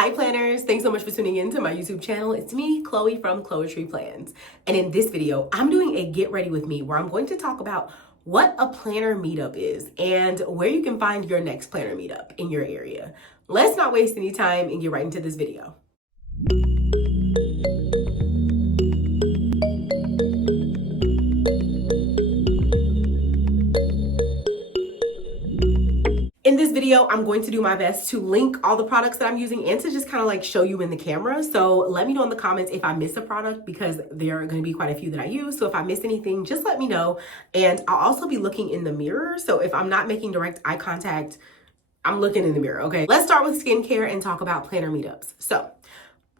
Hi planners, thanks so much for tuning in to my YouTube channel. It's me, Chloe from Chloetry Plans. And in this video, I'm doing a get ready with me where I'm going to talk about what a planner meetup is and where you can find your next planner meetup in your area. Let's not waste any time and get right into this video. In this video, I'm going to do my best to link all the products that I'm using and to just kind of like show you in the camera. So let me know in the comments if I miss a product because there are going to be quite a few that I use. So if I miss anything, just let me know. And I'll also be looking in the mirror. So if I'm not making direct eye contact, I'm looking in the mirror, okay? Let's start with skincare and talk about planner meetups. So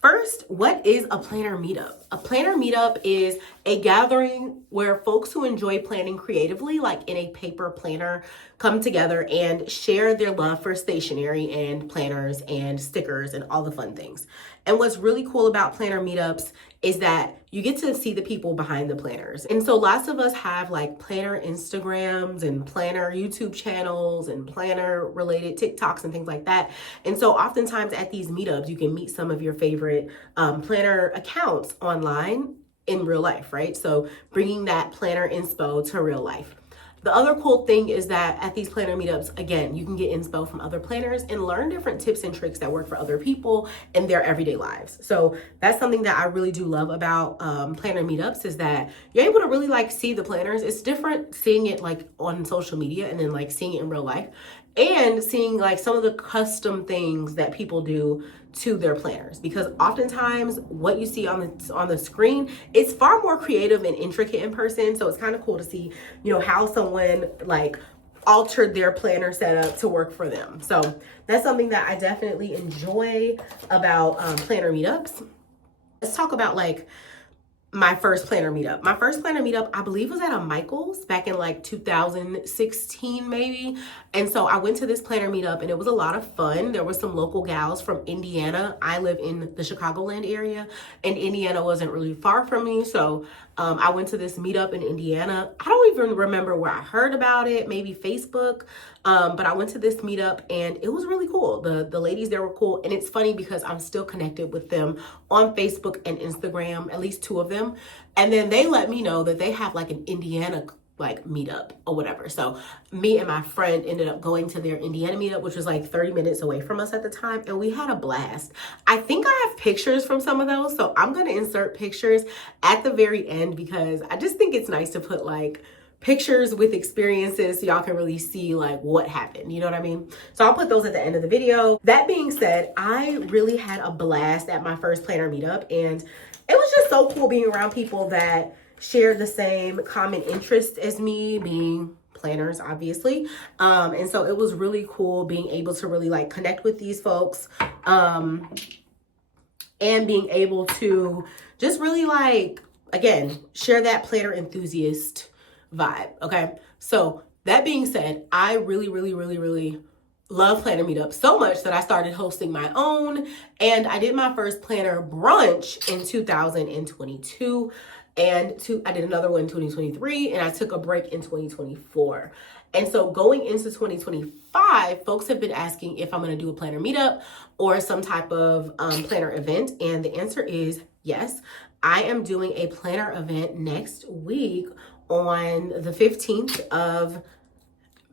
first, what is a planner meetup? A planner meetup is a gathering where folks who enjoy planning creatively, like in a paper planner, come together and share their love for stationery and planners and stickers and all the fun things. And what's really cool about planner meetups is that you get to see the people behind the planners. And so lots of us have like planner Instagrams and planner YouTube channels and planner related TikToks and things like that. And so oftentimes at these meetups, you can meet some of your favorite planner accounts online in real life, right? So bringing that planner inspo to real life. The other cool thing is that at these planner meetups, again, you can get inspo from other planners and learn different tips and tricks that work for other people in their everyday lives. So that's something that I really do love about planner meetups is that you're able to really like see the planners. It's different seeing it like on social media and then like seeing it in real life and seeing like some of the custom things that people do to their planners, because oftentimes what you see on the screen is far more creative and intricate in person. So it's kind of cool to see, you know, how someone like altered their planner setup to work for them. So that's something that I definitely enjoy about planner meetups. Let's talk about like my first planner meetup. My first planner meetup, I believe, was at a Michael's back in like 2016 maybe. And so I went to this planner meetup and it was a lot of fun. There were some local gals from Indiana. I live in the Chicagoland area and Indiana wasn't really far from me. So I went to this meetup in Indiana. I don't even remember where I heard about it, maybe Facebook. But I went to this meetup and it was really cool. The ladies there were cool. And it's funny because I'm still connected with them on Facebook and Instagram, at least two of them. And then they let me know that they have like an Indiana like meetup or whatever. So me and my friend ended up going to their Indiana meetup, which was like 30 minutes away from us at the time. And we had a blast. I think I have pictures from some of those. So I'm going to insert pictures at the very end because I just think it's nice to put like pictures with experiences so y'all can really see like what happened, you know what I mean? So I'll put those at the end of the video. That being said, I really had a blast at my first planner meetup and it was just so cool being around people that share the same common interest as me, being planners, obviously. And so it was really cool being able to really like connect with these folks and being able to just really like, again, share that planner enthusiast vibe. Okay. So that being said, I really love planner meetups so much that I started hosting my own, and I did my first planner brunch in 2022 and I did another one in 2023 and I took a break in 2024. And so going into 2025, folks have been asking if I'm going to do a planner meetup or some type of planner event. And the answer is yes. I am doing a planner event next week on the 15th of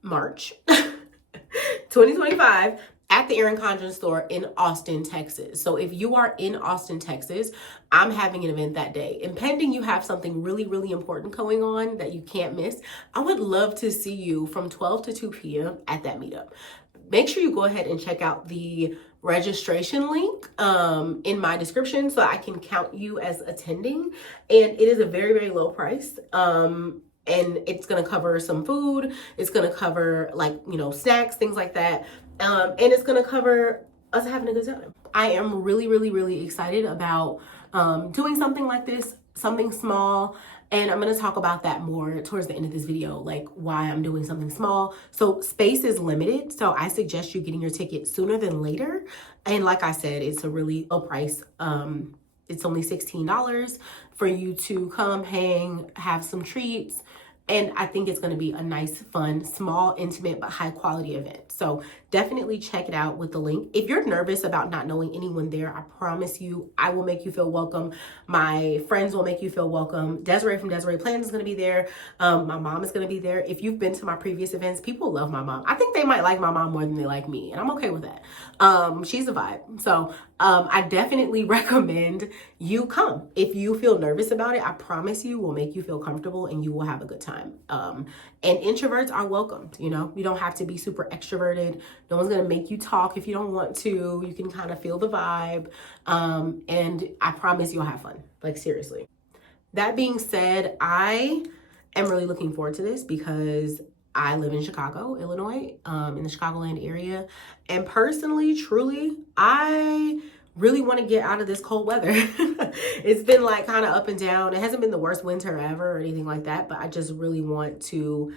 March, 2025 at the Erin Condren store in Austin, Texas. So if you are in Austin, Texas, I'm having an event that day. And pending you have something really important going on that you can't miss, I would love to see you from 12 to 2 p.m. at that meetup. Make sure you go ahead and check out the registration link in my description so I can count you as attending. And it is a very low price. And it's going to cover some food. It's going to cover like, you know, snacks, things like that. And it's going to cover us having a good time. I am really excited about doing something like this, something small. And I'm going to talk about that more towards the end of this video, like why I'm doing something small. So space is limited. So I suggest you getting your ticket sooner than later. And like I said, it's a really low price. It's only $16 for you to come hang, have some treats. And I think it's going to be a nice, fun, small, intimate, but high quality event. So definitely check it out with the link. If you're nervous about not knowing anyone there, I promise you, I will make you feel welcome. My friends will make you feel welcome. Desiree from Desiree Plans is going to be there. My mom is going to be there. If you've been to my previous events, people love my mom. I think they might like my mom more than they like me, and I'm okay with that. She's a vibe. So I definitely recommend you come. If you feel nervous about it, I promise you will make you feel comfortable and you will have a good time. And introverts are welcomed. You know, you don't have to be super extroverted. No one's going to make you talk if you don't want to. You can kind of feel the vibe. And I promise you'll have fun. Like, seriously. That being said, I am really looking forward to this because I live in Chicago, Illinois, in the Chicagoland area. And personally, truly, I really want to get out of this cold weather. It's been like kind of up and down. It hasn't been the worst winter ever or anything like that, but I just really want to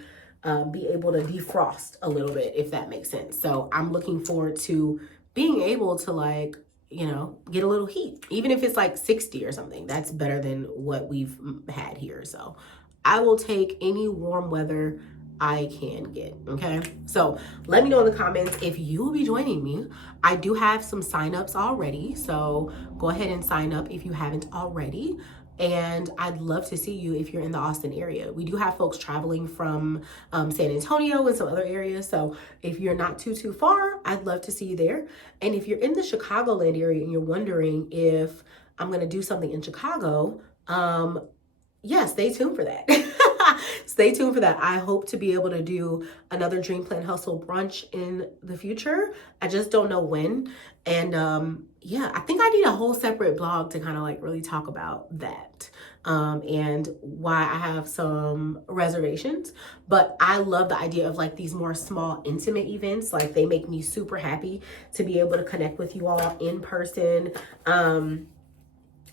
be able to defrost a little bit, if that makes sense. So I'm looking forward to being able to, like, you know, get a little heat, even if it's like 60 or something. That's better than what we've had here. So I will take any warm weather I can get. Okay, so let me know in the comments if you will be joining me. I do have some signups already, so go ahead and sign up if you haven't already. And I'd love to see you if you're in the Austin area. We do have folks traveling from San Antonio and some other areas. So if you're not too far, I'd love to see you there. And if you're in the Chicagoland area and you're wondering if I'm going to do something in Chicago, yeah, stay tuned for that. Stay tuned for that. I hope to be able to do another Dream Plan Hustle brunch in the future. I just don't know when. And yeah, I think I need a whole separate blog to kind of like really talk about that and why I have some reservations. But I love the idea of like these more small, intimate events. Like, they make me super happy to be able to connect with you all in person.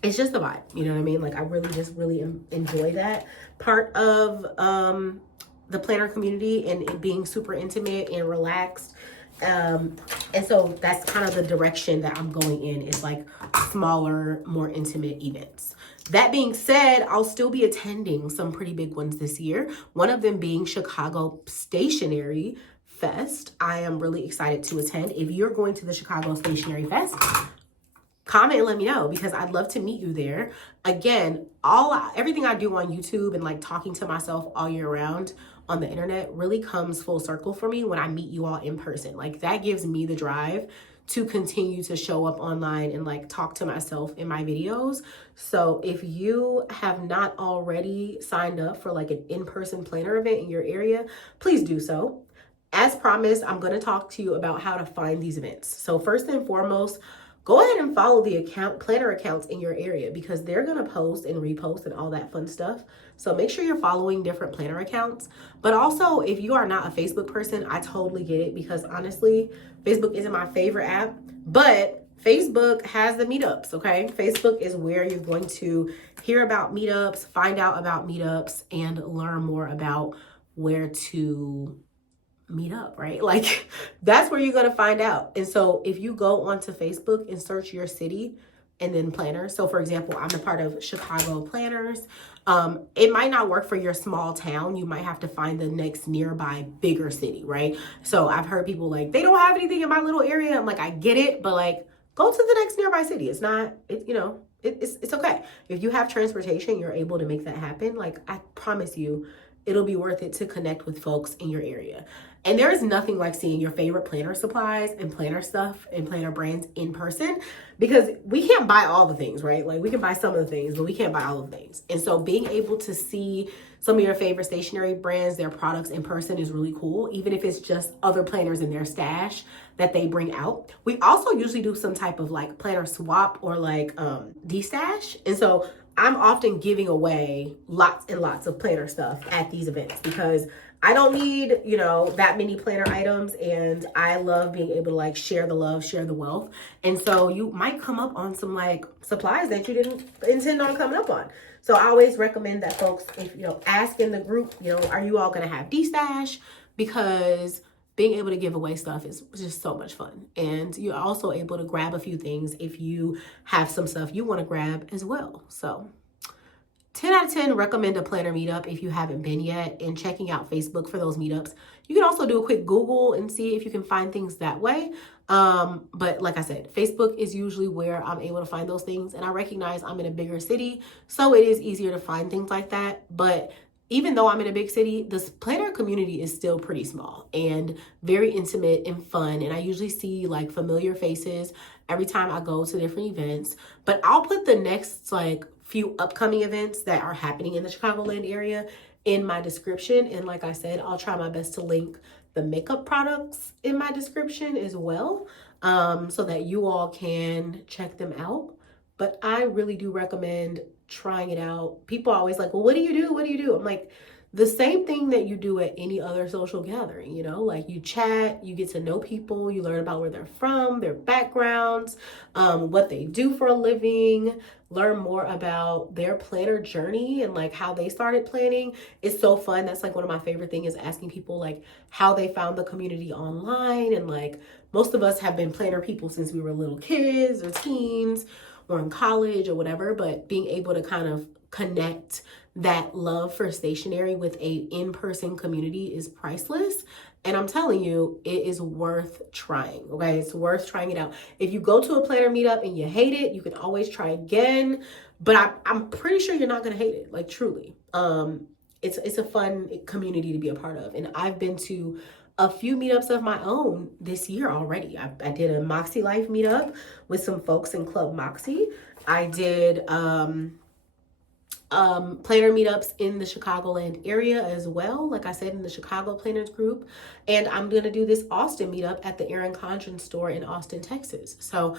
It's just the vibe, you know what I mean? Like, I really enjoy that part of the planner community and it being super intimate and relaxed. And so that's kind of the direction that I'm going in, is like smaller, more intimate events. That being said, I'll still be attending some pretty big ones this year. One of them being Chicago Stationery Fest. I am really excited to attend. If you're going to the Chicago Stationery Fest, comment and let me know, because I'd love to meet you there. Again, everything I do on YouTube and like talking to myself all year round on the internet really comes full circle for me when I meet you all in person. Like, that gives me the drive to continue to show up online and like talk to myself in my videos. So if you have not already signed up for like an in-person planner event in your area, please do so. As promised, I'm going to talk to you about how to find these events. So first and foremost, go ahead and follow the planner accounts in your area, because they're going to post and repost and all that fun stuff. So make sure you're following different planner accounts. But also, if you are not a Facebook person, I totally get it, because honestly, Facebook isn't my favorite app, but Facebook has the meetups, okay? Facebook is where you're going to hear about meetups, find out about meetups, and learn more about where to meet up, right? Like, that's where you're going to find out. And so if you go onto Facebook and search your city and then planners. So for example, I'm a part of Chicago Planners. It might not work for your small town. You might have to find the next nearby bigger city, right? So I've heard people like, they don't have anything in my little area. I'm like, I get it, but like, go to the next nearby city. It's not, it's okay. If you have transportation, you're able to make that happen. Like, I promise you, it'll be worth it to connect with folks in your area. And there is nothing like seeing your favorite planner supplies and planner stuff and planner brands in person, because we can't buy all the things, right? Like, we can buy some of the things, but we can't buy all of the things. And so being able to see some of your favorite stationery brands, their products in person is really cool, even if it's just other planners in their stash that they bring out. We also usually do some type of like planner swap or like de-stash. And so I'm often giving away lots and lots of planner stuff at these events, because I don't need, that many planner items, and I love being able to like share the love, share the wealth. And so you might come up on some like supplies that you didn't intend on coming up on. So I always recommend that folks, if ask in the group, are you all going to have de-stash? Because being able to give away stuff is just so much fun. And you're also able to grab a few things if you have some stuff you want to grab as well. So 10 out of 10 recommend a planner meetup if you haven't been yet, and checking out Facebook for those meetups. You can also do a quick Google and see if you can find things that way. But like I said, Facebook is usually where I'm able to find those things. And I recognize I'm in a bigger city, so it is easier to find things like that. But even though I'm in a big city, this planner community is still pretty small and very intimate and fun. And I usually see like familiar faces every time I go to different events. But I'll put the next like few upcoming events that are happening in the Chicagoland area in my description. And like I said, I'll try my best to link the makeup products in my description as well, so that you all can check them out. But I really do recommend trying it out. People are always like, well, what do you do? What do you do? I'm like, the same thing that you do at any other social gathering, you know, like you chat, you get to know people, you learn about where they're from, their backgrounds, what they do for a living, learn more about their planner journey and like how they started planning. It's so fun. That's like one of my favorite things, is asking people like how they found the community online. And like most of us have been planner people since we were little kids or teens or in college or whatever, but being able to kind of connect that love for stationery with a in-person community is priceless. And I'm telling you, it is worth trying. Okay, it's worth trying it out. If you go to a planner meetup and you hate it, you can always try again. But I'm pretty sure you're not gonna hate it, like truly. It's a fun community to be a part of. And I've been to a few meetups of my own this year already. I did a Moxie Life meetup with some folks in Club Moxie. I did planner meetups in the Chicagoland area as well, like I said, in the Chicago Planners group. And I'm gonna do this Austin meetup at the Erin Condren store in Austin, Texas. So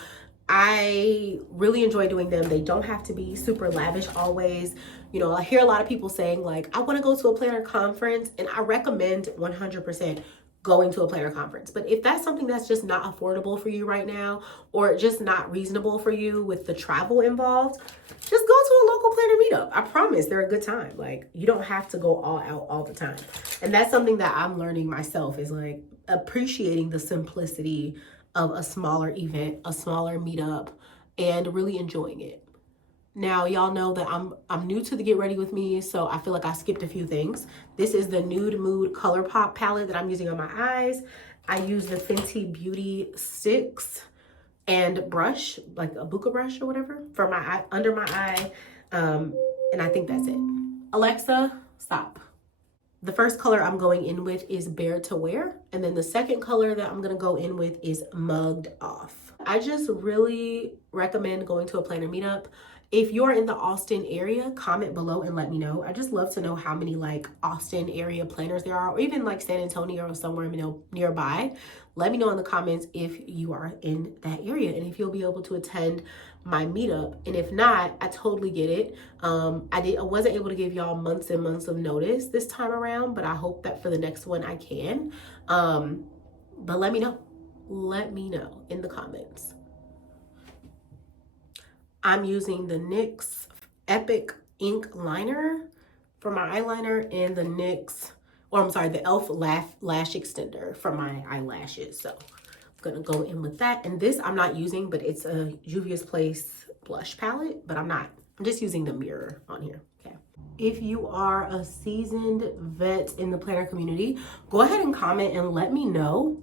I really enjoy doing them. They don't have to be super lavish always. You know, I hear a lot of people saying like, I wanna go to a planner conference, and I recommend 100% going to a planner conference. But if that's something that's just not affordable for you right now, or just not reasonable for you with the travel involved, just go to a local planner meetup. I promise they're a good time. Like, you don't have to go all out all the time. And that's something that I'm learning myself, is like appreciating the simplicity of a smaller event, a smaller meetup, and really enjoying it. Now, y'all know that I'm new to the Get Ready With Me, so I feel like I skipped a few things. This is the Nude Mood Color Pop palette that I'm using on my eyes. I use the Fenty Beauty sticks and brush, like a buka brush or whatever, for my eye, under my eye, and I think that's it. Alexa, stop. The first color I'm going in with is Bare to Wear, and then the second color that I'm gonna go in with is Mugged Off. I just really recommend going to a planner meetup. If you're in the Austin area, comment below and let me know. I just love to know how many like Austin area planners there are, or even like San Antonio or somewhere, you know, nearby. Let me know in the comments if you are in that area and if you'll be able to attend my meetup. And if not, I totally get it. I wasn't able to give y'all months and months of notice this time around, but I hope that for the next one I can. But let me know. Let me know in the comments. I'm using the NYX Epic Ink Liner for my eyeliner, and the NYX, or I'm sorry, the e.l.f. Lash Extender for my eyelashes. So I'm gonna go in with that. And this I'm not using, but it's a Juvia's Place blush palette, but I'm just using the mirror on here, okay? If you are a seasoned vet in the planner community, go ahead and comment and let me know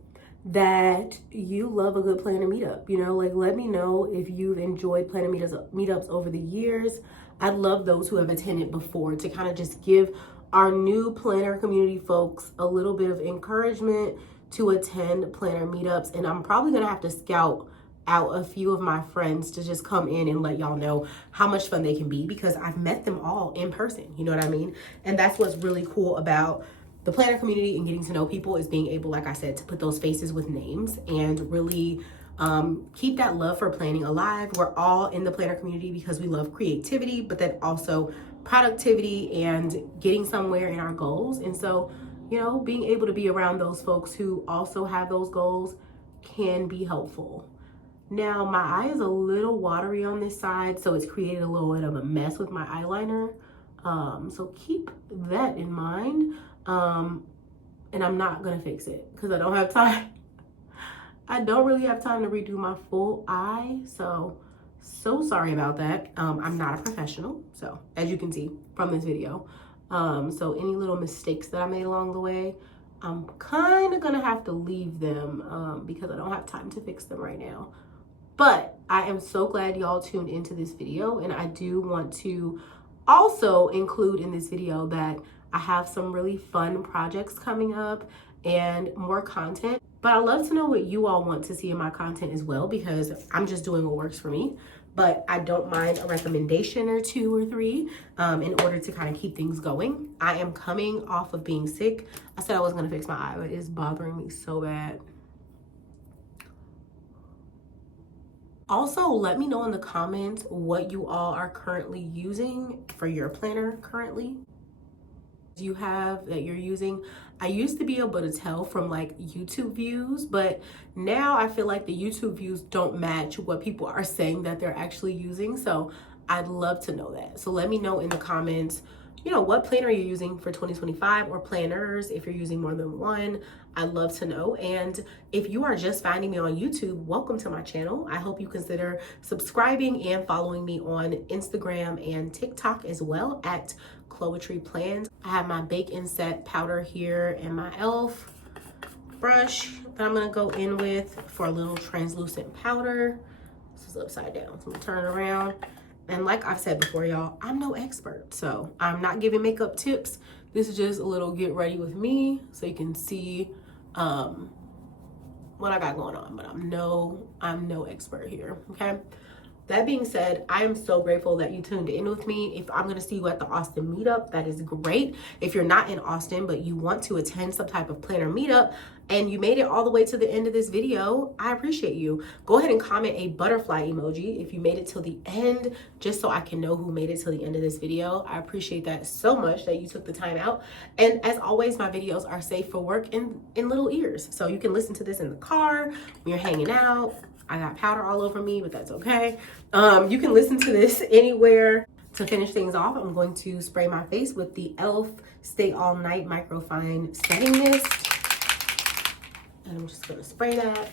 that you love a good planner meetup. You know, like let me know if you've enjoyed planner meetups over the years. I'd love those who have attended before, to kind of just give our new planner community folks a little bit of encouragement to attend planner meetups. And I'm probably gonna have to scout out a few of my friends to just come in and let y'all know how much fun they can be, because I've met them all in person, you know what I mean? And that's what's really cool about the planner community and getting to know people, is being able, like I said, to put those faces with names and really keep that love for planning alive. We're all in the planner community because we love creativity, but then also productivity and getting somewhere in our goals. And so, you know, being able to be around those folks who also have those goals can be helpful. Now, my eye is a little watery on this side, so it's created a little bit of a mess with my eyeliner. So keep that in mind. And I'm not gonna fix it because I don't have time. I don't really have time to redo my full eye, so So sorry about that. I'm not a professional, so as you can see from this video. So any little mistakes that I made along the way, I'm kind of gonna have to leave them because I don't have time to fix them right now. But I am so glad y'all tuned into this video, and I do want to also include in this video that I have some really fun projects coming up and more content. But I'd love to know what you all want to see in my content as well, because I'm just doing what works for me. But I don't mind a recommendation or 2 or 3 in order to kind of keep things going. I am coming off of being sick. I said I was gonna fix my eye, but it's bothering me so bad. Also, let me know in the comments what you all are currently using for your planner currently. You have that you're using. I used to be able to tell from like YouTube views, but now I feel like the YouTube views don't match what people are saying that they're actually using. So I'd love to know that. So let me know in the comments, you know, what planner you're using for 2025, or planners if you're using more than one. I'd love to know. And if you are just finding me on YouTube, welcome to my channel. I hope you consider subscribing and following me on Instagram and TikTok as well at Chloetry Plans. I have my Bake and Set powder here and my e.l.f. brush that I'm gonna go in with for a little translucent powder. This is upside down, so I'm gonna turn it around. And like I've said before, y'all, I'm no expert, so I'm not giving makeup tips. This is just a little get ready with me so you can see what I got going on, but I'm no expert here, okay? That being said, I am so grateful that you tuned in with me. If I'm gonna see you at the Austin meetup, that is great. If you're not in Austin, but you want to attend some type of planner meetup and you made it all the way to the end of this video, I appreciate you. Go ahead and comment a butterfly emoji if you made it till the end, just so I can know who made it till the end of this video. I appreciate that so much that you took the time out. And as always, my videos are safe for work in little ears. So you can listen to this in the car, when you're hanging out. I got powder all over me, but that's okay. You can listen to this anywhere. To finish things off, I'm going to spray my face with the e.l.f. Stay All Night Microfine Setting Mist. And I'm just gonna spray that.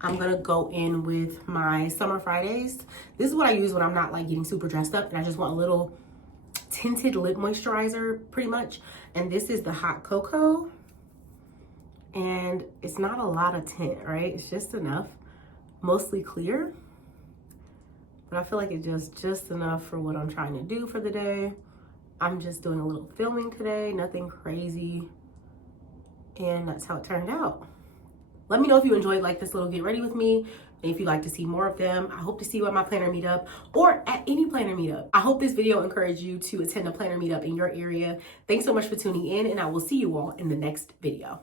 I'm gonna go in with my Summer Fridays. This is what I use when I'm not like getting super dressed up and I just want a little tinted lip moisturizer pretty much. And this is the Hot Cocoa. And it's not a lot of tint, right? It's just enough, mostly clear. But I feel like it's just enough for what I'm trying to do for the day. I'm just doing a little filming today, nothing crazy. And that's how it turned out. Let me know if you enjoyed like this little get ready with me. And if you'd like to see more of them, I hope to see you at my planner meetup or at any planner meetup. I hope this video encouraged you to attend a planner meetup in your area. Thanks so much for tuning in, and I will see you all in the next video.